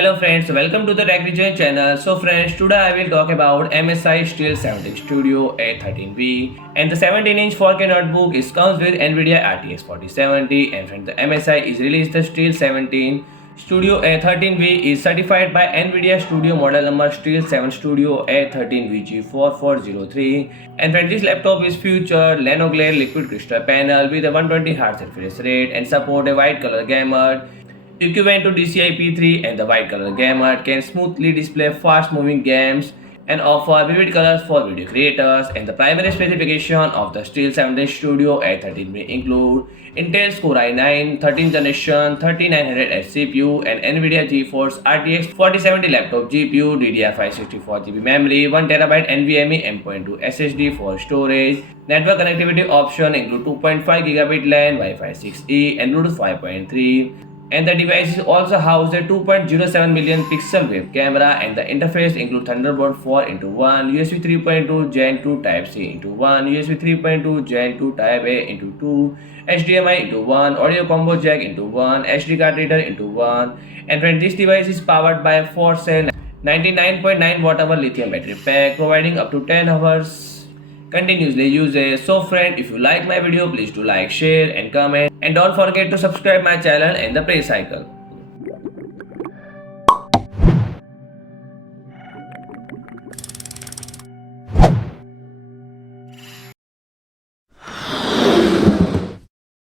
Hello friends, welcome to the Tech Region channel. So friends, today I will talk about MSI Steel 17 Studio A13V, and the 17-inch 4K notebook comes with NVIDIA RTX 4070, and friends, the MSI is released the Steel 17 Studio A13V is certified by NVIDIA Studio model number Steel 7 Studio A13V G4403, and friends, this laptop is featured Lenoglare liquid crystal panel with a 120Hz refresh rate and support a white color gamut equivalent to DCI P3, and the white color gamut can smoothly display fast moving games and offer vivid colors for video creators. And the primary specification of the Steel 17 Studio A13 may include Intel's Core i9 13th generation 3900H CPU and NVIDIA GeForce RTX 4070 laptop GPU, DDR5 64GB memory, 1TB NVMe M.2 SSD for storage. Network connectivity option include 2.5 Gigabit LAN, Wi-Fi 6E and Bluetooth 5.3. And the device is also housed a 2.07 million pixel web camera, and the interface includes Thunderbolt 4x1, USB 3.2 Gen 2 Type C into 1, USB 3.2 Gen 2 Type A into 2, HDMI into 1, audio combo jack into 1, SD card reader into 1. And when this device is powered by a 4-cell 99.9 watt-hour lithium battery pack, providing up to 10 hours continuously uses. So friend, if you like my video, please do like, share and comment, and don't forget to subscribe my channel and the press icon.